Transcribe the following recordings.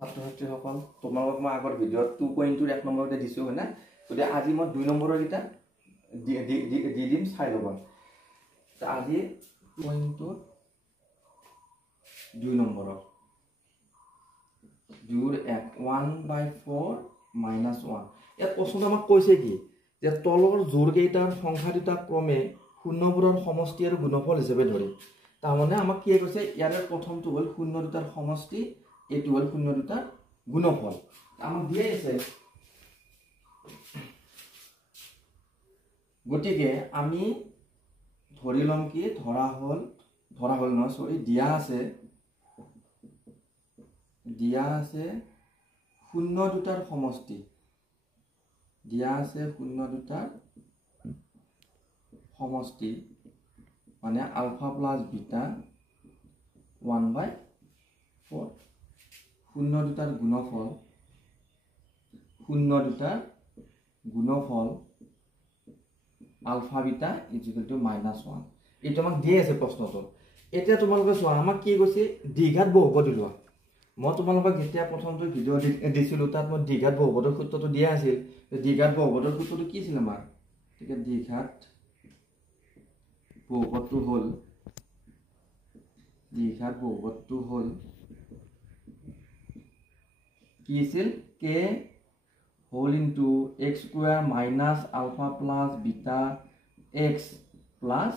ছাত্ৰ-ছাত্ৰীসকল তোমালোকক মই আগৰ ভিডিঅ'ত 2.2 এক নম্বৰতে দিছোঁ হয়নে গতিকে আজি মই 2 নম্বৰৰ কিটা দি দিম চাই ল'বা আজি 2 নম্বৰৰ 1/4 - 1 ইয়াত প্ৰশ্নটো আমাক কৈছে কি যে তলৰ জোৰ কেইটাৰ সংখ্যা দুটা ক্ৰমে শূন্যবোৰৰ সমষ্টি আৰু গুণফল হিচাপে ধৰে তাৰমানে আমাক কি কৈছে ইয়াৰ প্ৰথমটো হ'ল শূন্য দুটাৰ সমষ্টি এইটো হ'ল শূন্য দুটাৰ গুণফল আমাক দিয়ে আছে গতিকে আমি ধৰি লম কি ধৰা হ'ল নহয় সৰি দিয়া আছে শূন্য দুটাৰ সমষ্টি মানে আলফা প্লাস বিটা 1/4 শূন্য দুটাৰ গুণফল আলফা বিটা = -1 এইটো আমাক দিয়ে আছে প্ৰশ্নটো এতিয়া তোমালোকে চোৱা আমাক কি কৈছে দ্বিঘাত বহুপদ উলিওৱা মই তোমালোকক যেতিয়া প্ৰথমটো ভিডিও দিছিলো তাত মই দ্বিঘাত বহুপদৰ সূত্ৰটো দিয়া আছিল দ্বিঘাত বহুপদৰ সূত্ৰটো কি ছিল আমাৰ ঠিক আছে দ্বিঘাত বহুপদটো হ'ল কি আছিল k whole into x square minus alpha plus beta x plus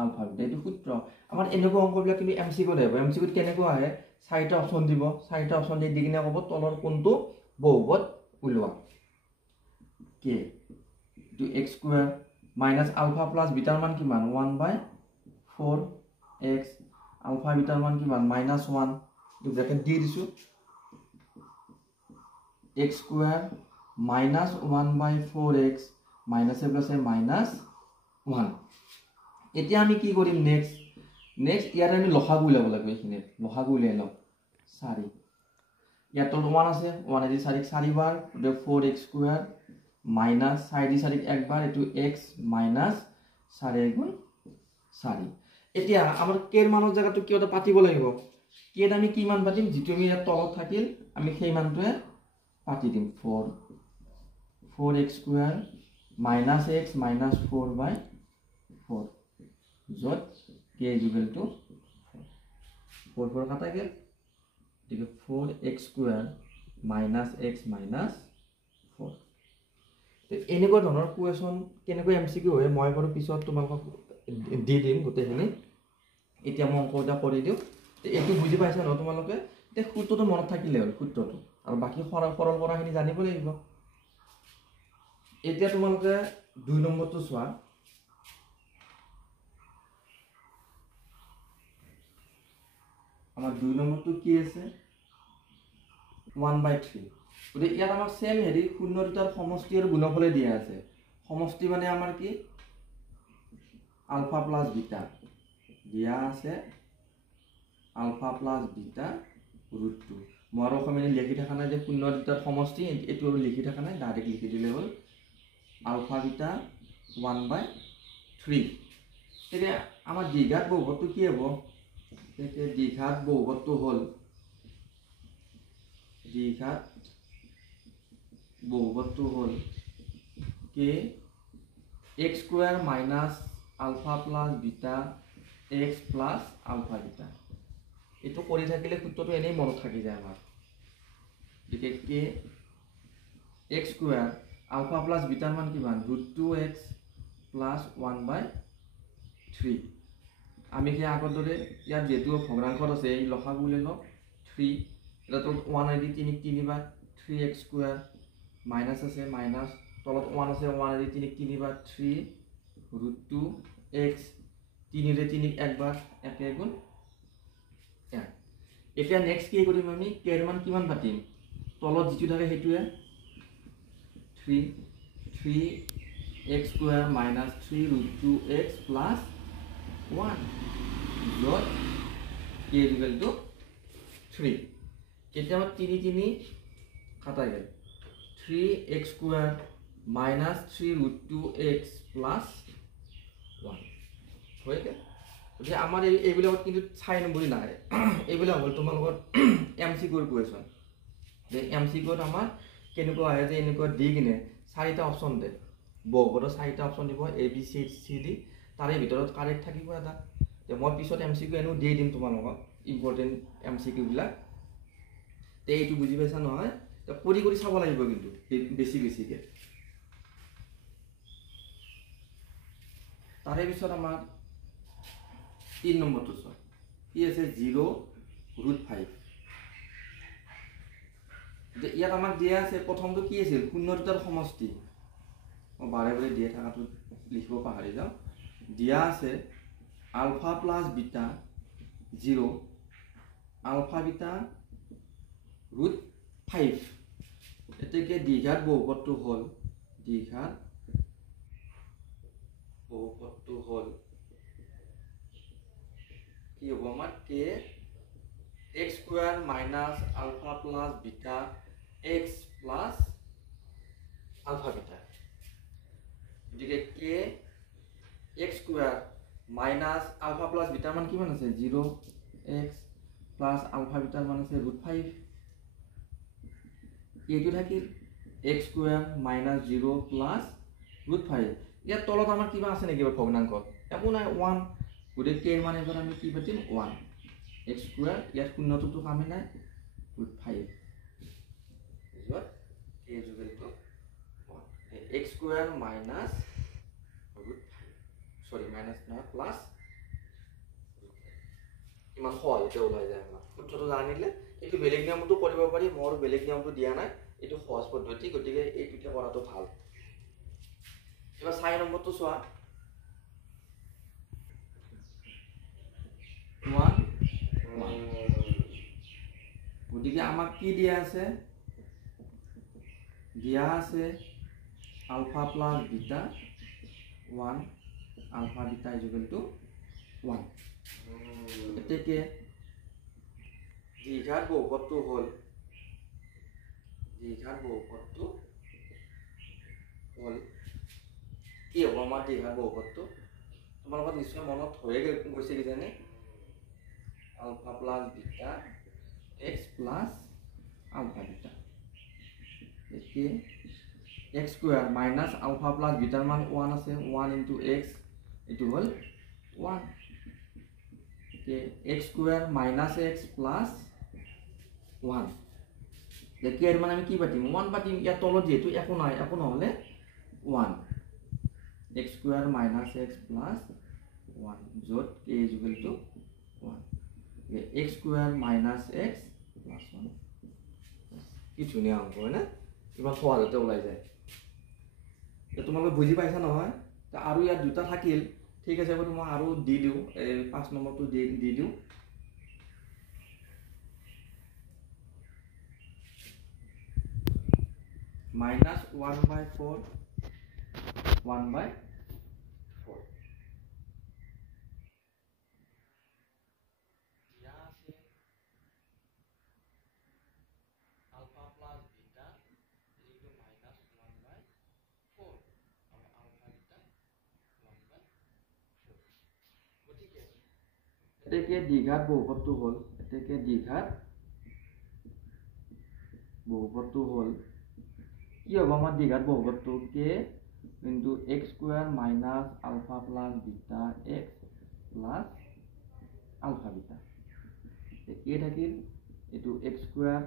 alpha beta এইটো সূত্র আমাৰ এনেকুৱা অংকবিলাক কিন্তু এমসিকিউত আহিব এমসিকিউত কেনেকুৱা আহে চাৰিটা অপচন দিব চাৰিটা অপচন দি কিনে ক'ব তলৰ কোনটো বহুপদ উলিওৱা k to x square minus alpha plus beta ৰ মান কিমান 1/4 x alpha beta ৰ মান কিমান -1 এই ব্র্যাকেট দি দিছো x square minus 1/4x minus a plus a minus 1 এতিয়া আমি কি কৰিম নেক্সট ইয়াত আমি লসাগু উলিয়াব লাগিব এইখিনি লসাগু উলিয়াই লম 4 ইয়াত 1 আছে 1 এদি 4 4 বাৰ 4x square minus 4 দি 4 এক বাৰ এটো x minus 4 গুণ 4 এতিয়া আমাৰ k ৰ মানৰ জায়গাটো কিয়টা পাতিব লাগিব k ত আমি কি মান পাতিম যেটো আমি ইয়াত তলত থাকিল আমি সেই মানটোৱে পাতি দিম 4x square minus x minus 4/4 যত k = 4 কাটা গেল ঠিক 4x square minus x minus 4 তে এনেকুৱা ধৰণৰ কোৱেচন কেনেকৈ এমসিকিউ হয় মই বাৰু পিছত তোমালোকক দি দিম গোটেইখিনি এতিয়া মই অংকটা কৰি দিও এইটো বুজি পাইছা ন তোমালোকে তে সূত্ৰটো মনত থাকিলে হ'ল সূত্ৰটো আৰু বাকি সৰল কৰাখিনি জানিব লাগিব এতিয়া তোমালোকে 2 নম্বৰটো চোৱা আমাৰ 2 নম্বৰটো কি আছে 1/3 গতিকে ইয়াত আমাক সেম হেৰি শূন্য দুটাৰ সমষ্টি আৰু গুণফলে দিয়া আছে সমষ্টি মানে আমাৰ কি আলফা প্লাস বিটা দিয়া আছে আলফা প্লাস বিটা √2 মই আৰু অসমীয়া লিখি থাকা নাই যে শূন্য দুটাৰ সমষ্টি এটো আৰু লিখি থাকা নাই ডাইৰেক্ট লিখি দিলে হ'ল আলফা বিটা 1/3 এতিয়া আমাৰ দ্বিঘাত বহুপদটো কি হ'ব এতিয়া দ্বিঘাত বহুপদটো হ'ল k x square minus alpha plus beta x plus alpha beta এটো কৰি থাকিলে সূত্ৰটো এনেই মনত থাকি যায় আমাৰ গতিকে k x square alpha plus beta ৰ মান কিমান √2x plus 1/3 আমি কি আগৰ দৰে ইয়াত যেটো ভগ্নাংশত আছে এই লসাগু উলিয়াই লওক 3 এটা তো 1 আদি 3 3 বাৰ 3x square মাইনাস আছে মাইনাস তলত 1 আছে 1 আদি 3 3 বাৰ 3 √2x 3 ৰে 3 একবাৰ 1 গুণ 1 এতিয়া নেক্সট কি কৰিম আমি k ৰ মান কিমান পাতিম তলত যেটো থাকে হেতুৱে 3x square minus 3 √2x plus 1 যত k = 3 এতিয়া আমাৰ 3 3 কাটা গেল 3x square minus 3 √2x plus 1 হৈ গেল গতিকে আমাৰ এইবিলাকত কিন্তু চাই নম্বৰ নাই এইবিলাক হ'ল তোমালোকৰ এমসিকিউৰ কোৱেচন MCQত আমাৰ কেনেকুৱা আহে যে এনেকুৱা দি কিনে 4টা অপশ্যন দে বহুপদৰ 4টা অপশ্যন দিব A B C D তাৰে ভিতৰত কাৰেক্ট থাকিব এটা মই পিছত MCQ এনেও দি দিম তোমালোকক ইম্পৰ্টেণ্ট MCQ বিলাক এইটো বুজি পাইছা নহয় কৰি কৰি চাব লাগিব কিন্তু বেছিকে তাৰে পিছত আমাৰ 3 নম্বৰটো চোৱা কি আছে 0√5 ইয়াত আমাক দিয়া আছে প্ৰথমটো কি আছিল শূন্য দুটাৰ সমষ্টি মই বাৰে বাৰে দিয়া থাকাটো লিখিব পাহৰি যাওঁ দিয়া আছে alpha plus beta 0 alpha beta √5 এতেকে দ্বিঘাত বহুপদটো হ'ল দ্বিঘাত বহুপদটো হ'ল কি হ'ব আমাৰ k x square minus alpha plus beta x plus alpha beta এদিকে k x square minus alpha plus beta মান কিমান আছে 0x প্লাস আলফা বিটাৰ মান আছে √5 এইটো থাকিল x স্কয়াৰ মাইনাস 0 প্লাস √5 ইয়াত তলত আমাৰ কিবা আছে নেকি ভগ্নাংক একো নাই 1 গটে k এৰ মান এবাৰ আমি কি পাতিম 1 x স্কয়ার ইয়াত শূন্যটো কামে নাই √5 বুঝিবা k equal to 1 x square minus √5 sorry minus না প্লাস ইমান সহজতে ওলাই যায় আমাৰ সূত্ৰটো জানিলে এইটো বেলেগ নিয়মটো কৰিব পাৰি মোৰ বেলেগ নিয়মটো দিয়া নাই এইটো সহজ পদ্ধতি গতিকে এইটোতে কৰাটো ভাল এবাৰ 4 নম্বৰটো চোৱা 1 গতিকে আমাক কি দিয়া আছে alpha plus beta 1 alpha beta equal to 1 এতেকে দ্বিঘাত বহুপদটো হ'ল কি হ'ব আমাৰ দ্বিঘাত বহুপদটো তোমালোকৰ নিশ্চয় মনত হয়ে গৈছে কিজানি alpha plus beta x plus alpha beta একে x square minus alpha plus বিটাৰ মান 1 আছে 1 into x এটো হল 1 কে x square minus x plus 1 দেখি এর মানে আমি কি পাতিম 1 পাতিম ইয়া তলত যেহেতু একো নাই একো নহলে 1 x square minus x plus 1 যত k equal to 1 x square minus x plus 1 কি ধুনীয়া অংক হয় না ইমান সহজতে ওলাই যায় তোমালোকে বুজি পাইছা নহয় আৰু ইয়াত দুটা থাকিল ঠিক আছে মই আৰু দি দিও 5 নম্বৰটো দি দিও minus 1/4 1/4 या से alpha plus beta is equal to minus 1/4 और alpha beta 1/4 গতিকে এতেকে দ্বিঘাত বহুপদটো হ'ল এতেকে দ্বিঘাত বহুপদটো হ'ল কি হ'ব আমাৰ দ্বিঘাত বহুপদটো k into x square minus alpha plus beta x plus alpha beta k থাকিল এটো x স্কয়ার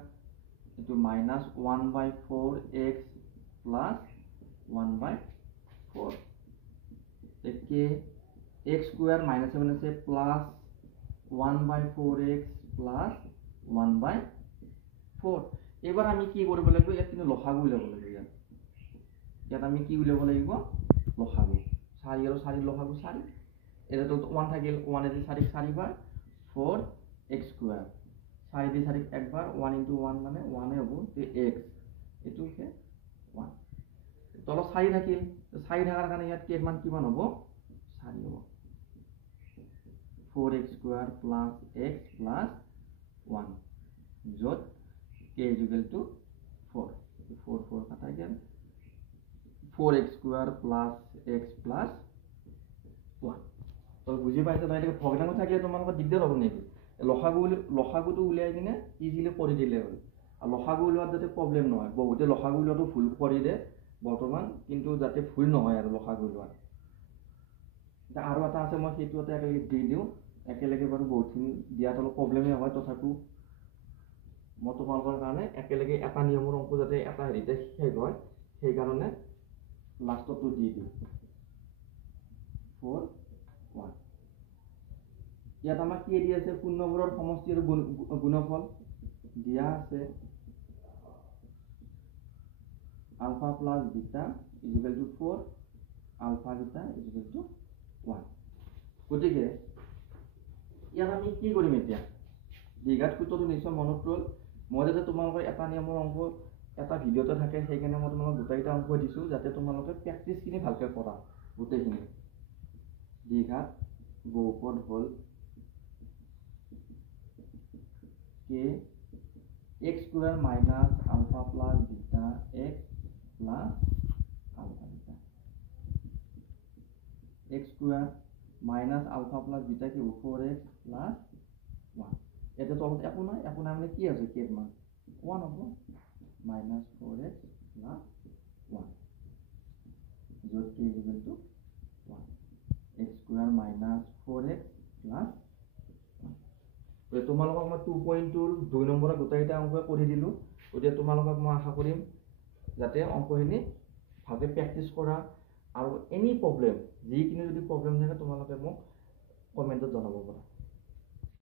এটো minus 1/4 x plus 1/4 k x square minus আছে প্লাস 1/4x প্লাস 1/4 এবার আমি কি কৰিব লাগিব ইয়াত কিন্তু লসাগু উলিয়াব লাগিব ইয়াত আমি কি উলিয়াব লাগিব লসাগু 4 আৰু 4 লসাগু 4 এটাতো 1 থাকিল 1 এদি 4 4 বাৰ 4x স্কয়াৰ 4 এদি 4 একবাৰ 1 into 1 মানে 1 এ হ'ব তে x এটো কে 1 তলত 4 থাকিল 4 থাকাৰ কাৰণে ইয়াত k মান কিমান হ'ব 4 হ'ব 4x square plus x plus 1 যত k is equal to 4 4 4 কাটা গেল 4x square plus x plus 1 তো বুজি পাইছা না এটা ভগ্নাংশ থাকিলে তোমালোকৰ দিগদাৰ হ'ব নেকি লসাগুটো উলিয়াই কিনে ইজিলি কৰি দিলে হ'ল আৰু লসাগু উলিওৱাত যাতে প্ৰব্লেম নহয়, বহুতে লসাগু উলিওৱাটো ভুল কৰি দিয়ে বৰ্তমান, কিন্তু যাতে ভুল নহয় আৰু লসাগু উলিওৱাত। এতিয়া আৰু এটা আছে, মই সেইটো এটা একেলগে দি দিওঁ, একেলগে বাৰু বহুতখিনি দিয়াত অলপ প্ৰব্লেমেই হয়, তথাপিও মই তোমালোকৰ কাৰণে একেলগে এটা নিয়মৰ অংক যাতে এটা হেৰিতে শেষ হয় সেইকাৰণে লাষ্টতো দি দিওঁ 4 1। ইয়াত আমাক কি দি আছে, পূৰ্ণবোৰৰ সমষ্টি আৰু গুণফল দিয়া আছে, alpha plus beta equal to 4, alpha beta equal to 1। গতিকে ইয়াত আমি কি কৰিম এতিয়া, দ্বিঘাত সূত্ৰটো নিশ্চয় মনত ৰ'ল। মই যাতে তোমালোকৰ এটা নিয়মৰ অংক এটা ভিডিঅ'তে থাকে সেইকাৰণে মই তোমালোকক গোটেইকেইটা অংক দিছোঁ, যাতে তোমালোকে প্ৰেক্টিছখিনি ভালকৈ কৰা গোটেইখিনি। দ্বিঘাত বহুপদ হ'ল কে x square minus alpha plus beta x plus alpha beta. X square minus alpha plus beta কি হ'ব, 4x প্লাছ 1। ইয়াতে তলত একো নাই মানে কি আছে, কেৰ মান 1 হ'ব, মাইনাছ 4x প্লাছ 1, য'ত কে equal to 1। X square minus 4x plus 1। তোমালোকক মই 2.2 2 নম্বৰৰ গোটেইকেইটা অংক কৰি দিলোঁ। গতিকে তোমালোকক মই আশা কৰিম যাতে অংকখিনি ভালকৈ প্ৰেক্টিছ কৰা, আৰু এনি প্ৰব্লেম, যিখিনি যদি প্ৰব্লেম থাকে তোমালোকে মোক কমেণ্টত জনাব পাৰা।